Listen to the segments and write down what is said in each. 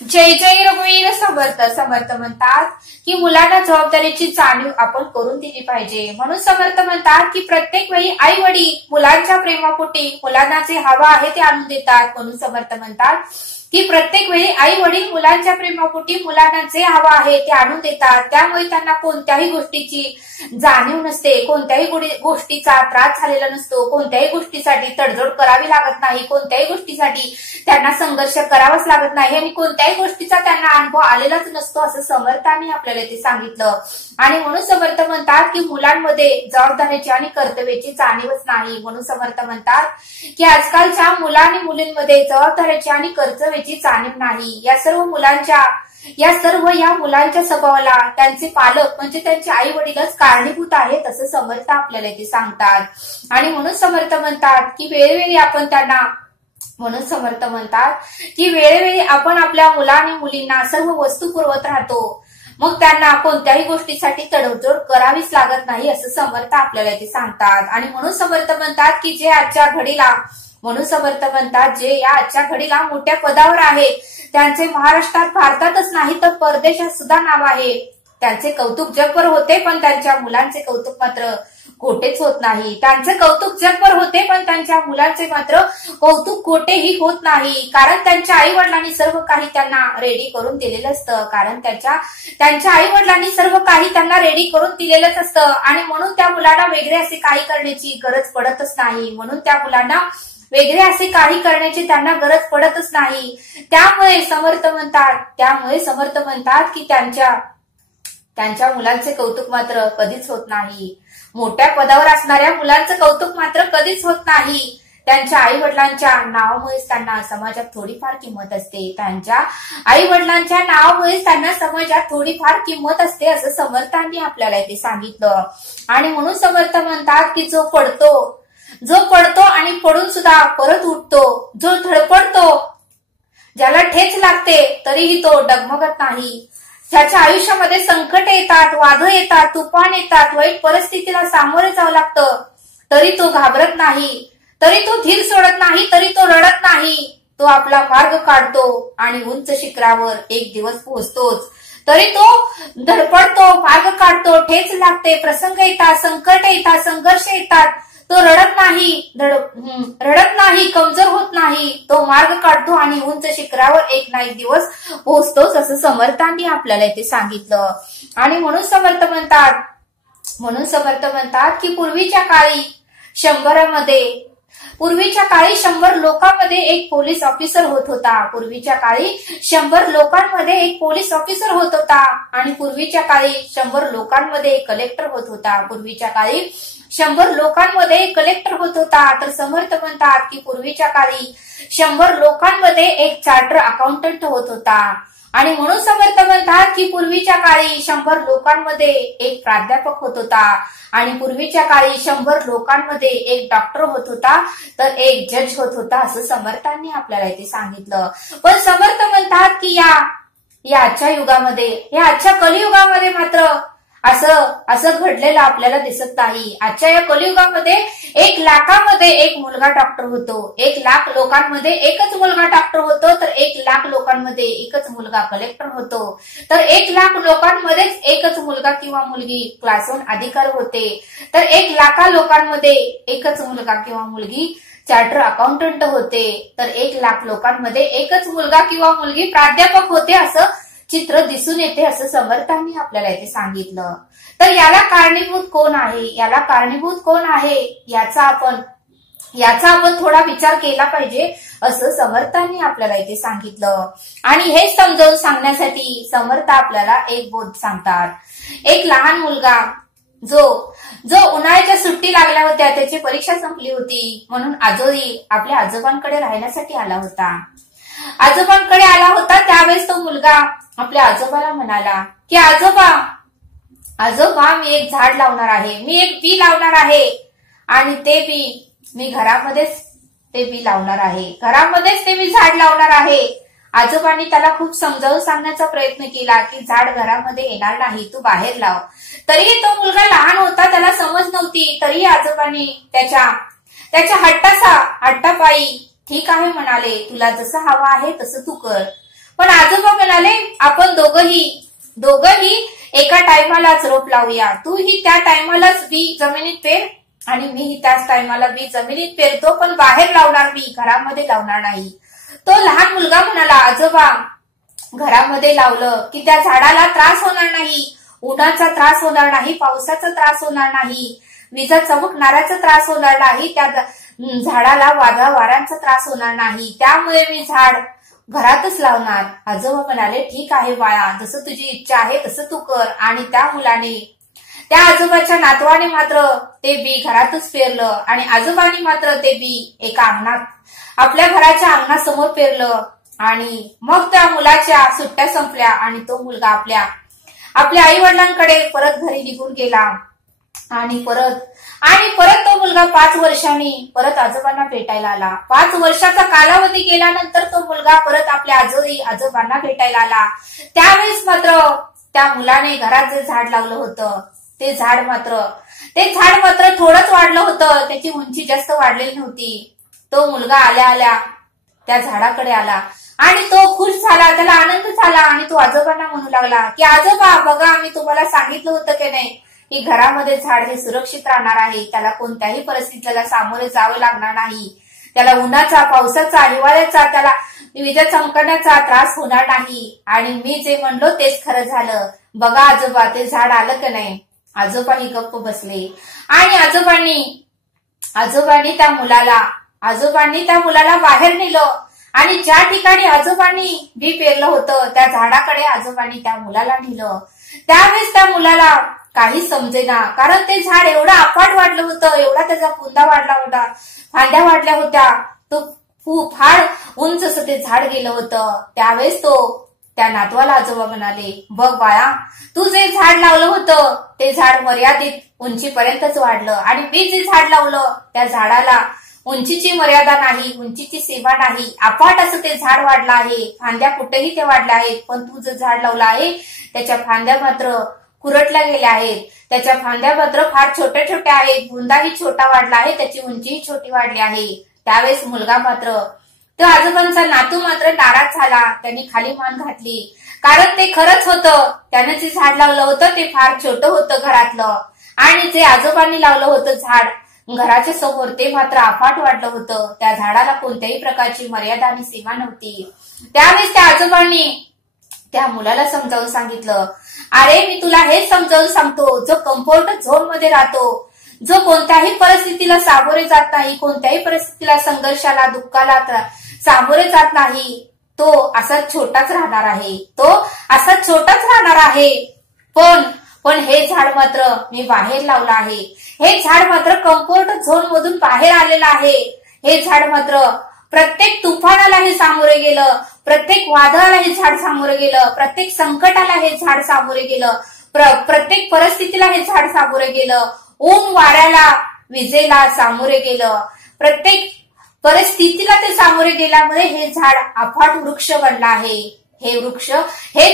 जय जय रघुवीर समर्थ. समर्थ म्हणतात की मुलांना जबाबदारीची जाणीव आपण करून दिली पाहिजे. म्हणून समर्थ म्हणतात की प्रत्येक वेळी आई वडील मुलांच्या प्रेमापोटी मुलांना जे हवं आहे ते आणून देतात. म्हणून समर्थ म्हणतात की प्रत्येक वेळी आई वडील मुलांच्या प्रेमापोटी मुलांना जे हवं आहे ते आणून देतात. त्यामुळे त्यांना कोणत्याही गोष्टीची जाणीव नसते, कोणत्याही गोष्टीचा त्रास झालेला नसतो, कोणत्याही गोष्टीसाठी तडजोड करावी लागत नाही, कोणत्याही गोष्टीसाठी त्यांना संघर्ष करावाच लागत नाही आणि कोणत्याही गोष्टीचा त्यांना अनुभव आलेलाच नसतो असं समर्थांनी आपल्याला ते सांगितलं. आणि म्हणून समर्थ म्हणतात की मुलांमध्ये जबाबदारीची आणि कर्तव्याची जाणीवच नाही. म्हणून समर्थ म्हणतात की आजकालच्या मुला आणि मुलींमध्ये जबाबदारीची आणि कर्तव्याची जाणीव नाही. या सर्व मुलांच्या स्वभावाला त्यांचे पालक म्हणजे त्यांचे आई वडीलच कारणीभूत आहेत असं समर्थ आपल्याला ते सांगतात. आणि म्हणून समर्थ म्हणतात की वेळोवेळी आपण त्यांना म्हणून समर्थ म्हणतात की वेळोवेळी आपण आपल्या मुला आणि मुलींना सर्व वस्तू पुरवत राहतो, मग त्यांना कोणत्याही गोष्टीसाठी तडजोड करावीच लागत नाही असं समर्थ आपल्याला ते सांगतात. आणि म्हणून समर्थ म्हणतात की जे आजच्या घडीला म्हणून समर्थ म्हणतात जे या आजच्या घडीला मोठ्या पदावर आहेत त्यांचे महाराष्ट्रात भारतातच नाही तर परदेशात सुद्धा नाव आहे. त्यांचे कौतुक जगभर होते पण त्यांच्या मुलांचे कौतुक मात्र कोठेच होत नाही. त्यांचे कौतुक जगभर होते पण त्यांच्या मुलांचे मात्र कौतुक कोठेही होत नाही. कारण त्यांच्या आई वडिलांनी सर्व काही त्यांना रेडी करून दिलेलं असतं. कारण त्यांच्या आई वडिलांनी सर्व काही त्यांना रेडी करून दिलेलंच असतं. आणि म्हणून त्या मुलांना वेगळे असे काही करण्याची गरज पडतच नाही. म्हणून त्या मुलांना वेगळे असे काही करण्याची त्यांना गरज पडतच नाही. त्यामुळे समर्थ म्हणतात की त्यांच्या मुलांचे कौतुक मात्र कधीच होत नाही. मोठ्या पदावर असणाऱ्या मुलांचं कौतुक मात्र कधीच होत नाही. त्यांच्या आई वडिलांच्या नावामुळेच त्यांना समाजात थोडीफार किंमत असते. त्यांच्या आई वडिलांच्या नावामुळेच त्यांना समाजात थोडीफार किंमत असते असं समर्थांनी आपल्याला ते सांगितलं. आणि म्हणून समर्थ म्हणतात की जो पडतो आणि पडून सुद्धा परत उठतो, जो धडपडतो, ज्याला ठेच लागते तरीही तो डगमगत नाही, त्याच्या आयुष्यामध्ये संकट येतात, वादळ येतात, तुफान येतात, वाईट परिस्थितीला सामोरे जावं लागतं तरी तो घाबरत नाही, तरी तो धीर सोडत नाही, तरी तो रडत नाही. तो आपला मार्ग काढतो आणि उंच शिखरावर एक दिवस पोहोचतोच. तरी तो धडपडतो, मार्ग काढतो, ठेच लागते, प्रसंग येतात, संकट येतात, संघर्ष येतात, तो रडत नाही, कमजोर होत नाही, तो मार्ग काढतो आणि उंच शिखरावर एक ना एक दिवस पोहोचतोच असं समर्थांनी आपल्याला ते सांगितलं. आणि म्हणून समर्थ म्हणतात की पूर्वीच्या काळी 100 लोकांमध्ये एक पोलीस ऑफिसर होत होता. पूर्वीच्या काळी 100 लोकांमध्ये एक पोलीस ऑफिसर होत होता. आणि पूर्वीच्या काळी 100 लोकांमध्ये एक कलेक्टर होत होता. पूर्वीच्या काळी 100 लोकांमध्ये कलेक्टर होत होता. तर समर्थ म्हणतात की पूर्वीच्या काळी 100 लोकांमध्ये एक चार्टर अकाउंटंट होत होता. आणि म्हणून समर्थ म्हणतात की पूर्वीच्या काळी 100 लोकांमध्ये एक प्राध्यापक होत होता. आणि पूर्वीच्या काळी 100 लोकांमध्ये एक डॉक्टर होत होता तर एक जज होत होता असं समर्थांनी आपल्याला इथे सांगितलं. पण समर्थ म्हणतात की या आजच्या कलियुगामध्ये मात्र असं घडलेलं आपल्याला दिसत नाही. आजच्या या कलियुगामध्ये 1 लाखामध्ये एक मुलगा डॉक्टर होतो, 1 लाख लोकांमध्ये एकच मुलगा डॉक्टर होतो, तर 1 लाख लोकांमध्ये एकच मुलगा कलेक्टर होतो, तर 1 लाख लोकांमध्येच एकच मुलगा किंवा मुलगी क्लास 1 अधिकारी होते, तर 1 लाख लोकांमध्ये एकच मुलगा किंवा मुलगी चार्टर अकाउंटंट होते, तर 1 लाख लोकांमध्ये एकच मुलगा किंवा मुलगी प्राध्यापक होते असं चित्र दिसून येते असं समर्थांनी आपल्याला इथे सांगितलं. तर याला कारणीभूत कोण आहे याचा आपण थोडा विचार केला पाहिजे असं समर्थांनी आपल्याला इथे सांगितलं. आणि हे समजावून सांगण्यासाठी समर्थ आपल्याला एक बोध सांगतात. एक लहान मुलगा जो उन्हाळ्याच्या सुट्टी लागल्या होत्या, त्याची परीक्षा संपली होती म्हणून आपल्या आजोबांकडे राहण्यासाठी आला होता. त्यावेळेस तो मुलगा आपल्या आजोबाला म्हणाला की आजोबा मी एक झाड लावणार आहे, मी एक बी लावणार आहे आणि ते बी मी घरामध्येच ते मी झाड लावणार आहे. आजोबांनी त्याला खूप समजावून सांगण्याचा प्रयत्न केला की झाड घरामध्ये येणार नाही, तू बाहेर लाव. तरीही तो मुलगा लहान होता, त्याला समज नव्हती. तरीही आजोबांनी त्याच्या हट्टापायी ठीक आहे म्हणाले, तुला जसं हवं आहे तसं तू कर. पण आजोबा म्हणाले आपण दोघंही एका टायमालाच रोप लावूया, तू ही त्या टायमालाच बी जमिनीत पेर आणि मीही त्याच टायमाला बी जमिनीत पेरतो, पण बाहेर लावणार मी, घरामध्ये लावणार नाही. तो लहान मुलगा म्हणाला आजोबा घरामध्ये लावलं की त्या झाडाला त्रास होणार नाही, उन्हाचा त्रास होणार नाही, पावसाचा त्रास होणार नाही, विजा चमकणाऱ्याचा त्रास होणार नाही, त्या झाडाला वाऱ्यांचा त्रास होणार नाही, त्यामुळे मी झाड घरातच लावणार. आजोबा म्हणाले ठीक आहे बाळा, जसं तुझी इच्छा आहे तसं तू कर. आणि त्या मुलाने त्या आजोबाच्या नातवाने मात्र ते बी घरातच पेरलं आणि आजोबांनी मात्र ते बी एका अंगणात आपल्या घराच्या अंगणासमोर पेरलं. आणि मग त्या मुलाच्या सुट्ट्या संपल्या आणि तो मुलगा आपल्या आई वडिलांकडे परत घरी निघून गेला. आणि परत तो मुलगा 5 वर्षांनी परत आजोबांना भेटायला आला. 5 वर्षाचा कालावधी गेल्यानंतर तो मुलगा परत आपल्या आजोबांना भेटायला आला. त्यावेळेस मात्र त्या मुलाने घरात जे झाड लावलं होतं ते झाड मात्र थोडंच वाढलं होतं, त्याची उंची जास्त वाढलेली नव्हती. तो मुलगा आल्या त्या झाडाकडे आला आणि तो खुश झाला, त्याला आनंद झाला आणि तो आजोबांना म्हणू लागला की आजोबा बघा, मी तुम्हाला सांगितलं होतं की नाही की घरामध्ये झाड हे सुरक्षित राहणार आहे, त्याला कोणत्याही परिस्थितीला सामोरे जावं लागणार नाही, त्याला उन्हाचा, पावसाचा, हिवाळ्याचा, त्याला विजा चमकण्याचा त्रास होणार नाही. आणि मी जे म्हणलो तेच खरं झालं. बघा आजोबा, ते झाड आलं की नाही. आजोबाही गप्प बसले आणि आजोबांनी त्या मुलाला बाहेर नेलं आणि ज्या ठिकाणी आजोबांनी बी पेरलं होतं त्या झाडाकडे आजोबांनी त्या मुलाला नेलं. त्यावेळेस त्या मुलाला काही समजेना, कारण ते झाड एवढं अफाट वाढलं होतं, एवढा त्याचा बुंदा वाढला होता, फांद्या वाढल्या होत्या, तो फार उंच असं ते झाड गेलं होतं. त्यावेळेस त्या नातवाला आजोबा म्हणाले बघ बाळा, तू जे झाड लावलं होतं ते झाड मर्यादित उंचीपर्यंतच वाढलं आणि मी जे झाड लावलं त्या झाडाला उंचीची मर्यादा नाही, उंचीची सीमा नाही, अफाट असं ते झाड वाढलं आहे, फांद्या कुठेही ते वाढल्या आहेत. पण तू जे झाड लावलं आहे त्याच्या फांद्या मात्र कुरटल्या गेल्या आहेत, त्याच्या फांद्या मात्र फार छोट्या छोट्या आहेत, बुंदाही छोटा वाढला आहे, त्याची उंचीही छोटी वाढली आहे. त्यावेळेस मुलगा मात्र तो आजोबांचा नातू मात्र नाराज झाला, त्यांनी खाली मान घातली, कारण ते खरंच होतं, त्याने जे झाड लावलं होतं ते फार छोटं होतं घरातलं आणि जे आजोबांनी लावलं होतं झाड घराच्या समोर ते मात्र अफाट वाढलं होतं. त्या झाडाला कोणत्याही प्रकारची मर्यादा आणि सीमा नव्हती. त्यावेळेस त्या आजोबांनी त्या मुलाला समजावून सांगितलं, अरे मी तुला हेच समजावून सांगतो, जो कम्फर्ट झोन मध्ये राहतो, जो कोणत्याही परिस्थितीला सामोरे जात नाही, कोणत्याही परिस्थितीला संघर्षाला, दुःखाला सामोरे जात नाही, तो असाच छोटाच राहणार आहे. पण हे झाड मात्र मी बाहेर लावलं आहे, हे झाड मात्र कम्फर्ट झोन मधून बाहेर आलेलं आहे. हे झाड मात्र प्रत्येक तुफानाला हे सामोरे गेलं, प्रत्येक वादळाला हे झाड सामोरे गेलं, प्रत्येक संकटाला हे झाड सामोरे गेलं, प्रत्येक परिस्थितीला हे झाड सामोरे गेलं, ऊन वाऱ्याला, विजेला सामोरे गेलं, प्रत्येक परिस्थितीला ते सामोरे गेल्यामुळे हे झाड अफाट वृक्ष बनलं आहे. हे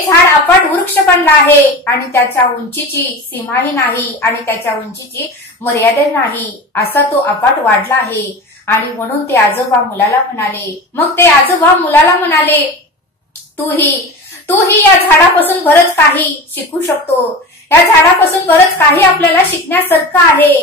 झाड अफाट वृक्ष बनलं आहे आणि त्याच्या उंचीची सीमाही नाही आणि त्याच्या उंचीची मर्यादा नाही, असा तो अफाट वाढला आहे. आणि म्हणून ते आजोबा मुलाला म्हणाले, तूही या झाडापासून बरंच काही शिकू शकतो, या झाडापासून बरंच काही आपल्याला शिकण्यासारखं आहे.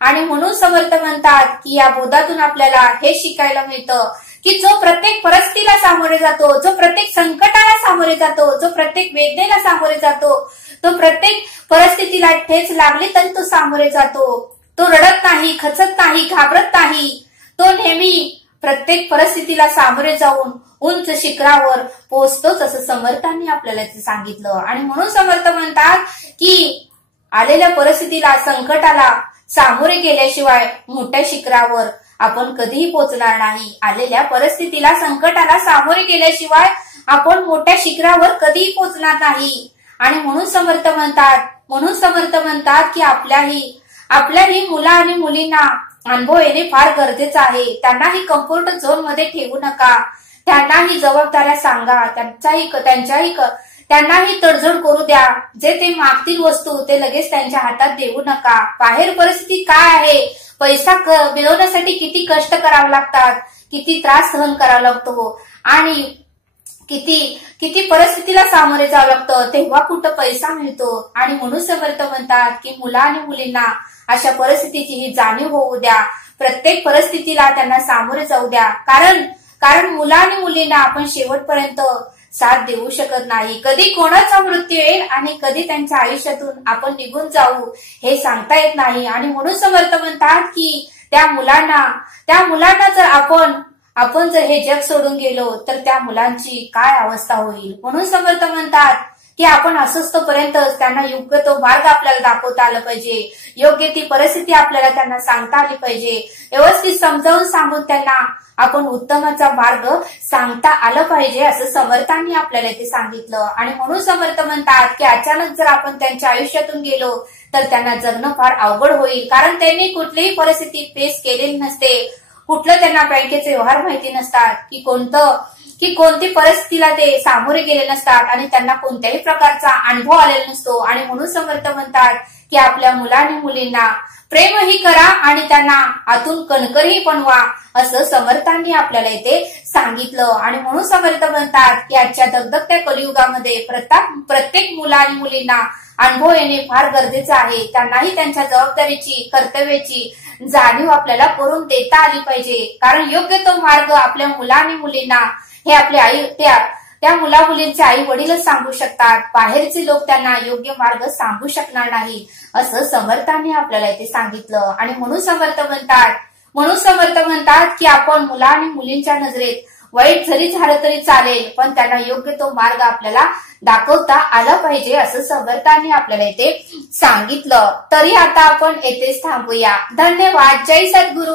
आणि म्हणून समर्थ म्हणतात की या बोधातून आपल्याला हे शिकायला मिळतं की जो प्रत्येक परिस्थितीला सामोरे जातो, जो प्रत्येक संकटाला सामोरे जातो, जो प्रत्येक वेदनेला सामोरे जातो, तो प्रत्येक परिस्थितीला ठेच लागली तरी तो सामोरे जातो, तो रडत नाही, खचत नाही, घाबरत नाही, तो नेहमी प्रत्येक परिस्थितीला सामोरे जाऊन उंच शिखरावर पोहोचतोच, असं समर्थांनी आपल्याला सांगितलं. आणि म्हणून समर्थ म्हणतात की आलेल्या परिस्थितीला, संकटाला सामोरे गेल्याशिवाय मोठ्या शिखरावर आपण कधीही पोहोचणार नाही. आलेल्या परिस्थितीला, संकटाला सामोरे गेल्याशिवाय आपण मोठ्या शिखरावर कधीही पोहोचणार नाही. आणि म्हणून समर्थ म्हणतात की आपल्याही मुला आणि मुलींना अनुभव येणे फार गरजेचं आहे. त्यांनाही कम्फर्ट झोन मध्ये ठेवू नका, त्यांनाही जबाबदाऱ्या सांगा, त्यांनाही तडजोड करू द्या. जे ते मागतील वस्तू ते लगेच त्यांच्या हातात देऊ नका. बाहेर परिस्थिती काय आहे, पैसा मिळवण्यासाठी किती कष्ट करावे लागतात, किती त्रास सहन करावा लागतो आणि किती किती परिस्थितीला सामोरे जावं लागतं, तेव्हा कुठं पैसा मिळतो. आणि म्हणून समर्थ म्हणतात की मुला आणि मुलींना अशा परिस्थितीची ही जाणीव होऊ द्या, प्रत्येक परिस्थितीला त्यांना सामोरे जाऊ द्या. कारण मुला आणि मुलींना आपण शेवटपर्यंत साथ देऊ शकत नाही. कधी कोणाचा मृत्यू येईल आणि कधी त्यांच्या आयुष्यातून आपण निघून जाऊ हे सांगता येत नाही. आणि म्हणून समर्थ म्हणतात की त्या मुलांना जर आपण जर हे जग सोडून गेलो तर त्या मुलांची काय अवस्था होईल. म्हणून समर्थ म्हणतात की आपण अस्वस्थपर्यंत त्यांना योग्य तो मार्ग आपल्याला दाखवता आला पाहिजे, योग्य ती परिस्थिती आपल्याला त्यांना सांगता आली पाहिजे, व्यवस्थित समजावून सांगून त्यांना आपण उत्तमाचा मार्ग सांगता आलं पाहिजे असं समर्थांनी आपल्याला इथे सांगितलं. आणि म्हणून समर्थ म्हणतात की अचानक जर आपण त्यांच्या आयुष्यातून गेलो तर त्यांना जगणं फार अवघड होईल. कारण त्यांनी कुठलीही परिस्थिती फेस केलेली नसते, कुठलं त्यांना बँकेचे व्यवहार माहिती नसतात, की कोणती परिस्थितीला ते सामोरे गेले नसतात आणि त्यांना कोणत्याही प्रकारचा अनुभव आलेला नसतो. आणि म्हणून समर्थ म्हणतात की आपल्या मुलांनी मुलींना प्रेमही करा आणि त्यांना आतून कणकरही बनवा असं समर्थांनी आपल्याला इथे सांगितलं. आणि म्हणून समर्थ म्हणतात की आजच्या दगदगत्या कलियुगामध्ये प्रत्येक मुला आणि मुलींना अनुभव येणे फार गरजेचं आहे. त्यांनाही त्यांच्या जबाबदारीची, कर्तव्याची जाणीव आपल्याला करून देता आली पाहिजे. कारण योग्य तो मार्ग आपल्या मुला आणि मुलींना हे आपले त्या मुला मुलींचे आई वडीलच सांगू शकतात. बाहेरचे लोक त्यांना योग्य मार्ग सांगू शकणार नाही असं समर्थांनी आपल्याला इथे सांगितलं. आणि म्हणून समर्थ म्हणतात की आपण मुला आणि मुलींच्या नजरेत वाईट जरी झालं तरी चालेल, पण त्यांना योग्य तो मार्ग आपल्याला दाखवता आला पाहिजे असं समर्थांनी आपल्याला इथे सांगितलं. तरी आता आपण येथेच थांबूया. धन्यवाद. जय सद्गुरू.